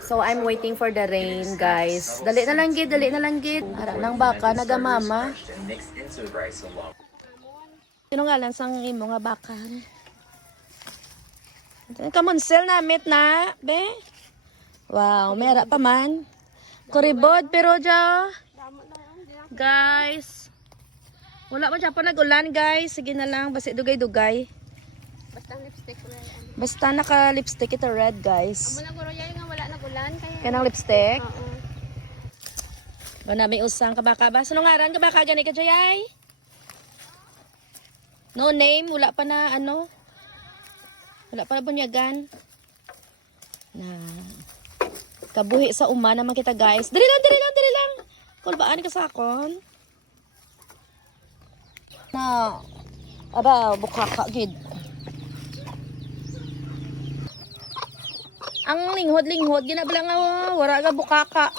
So I'm waiting for the rain, guys. Dali na lang gid, dali na lang gid. Ara nang baka nagamama. Sino nga lang sang imo nga baka? Kamunsel na mit na, be. Wow, mera pa man. Kuribod pero ja. Guys. Wala man siya pa nag-ulan, guys. Sige na lang, basi dugay-dugay. Basta lipstick na yan. Basta naka-lipstick ito red, guys. Amo lang guro yan nga wala nagulan kaya. Kanang lipstick. Oo. Wala may usang kabaka ba? Sino ngaran kabaka gani ka jayay? No name, wala pa na ano. Wala pa na bunyagan. Na kabuhi sa uma naman kita, guys. Dili lang, dili lang, dili lang. Kulbaan ka sa akon. Na aba bukaka gid. Ang linghod-linghod ginabla nga wala ga bukaka.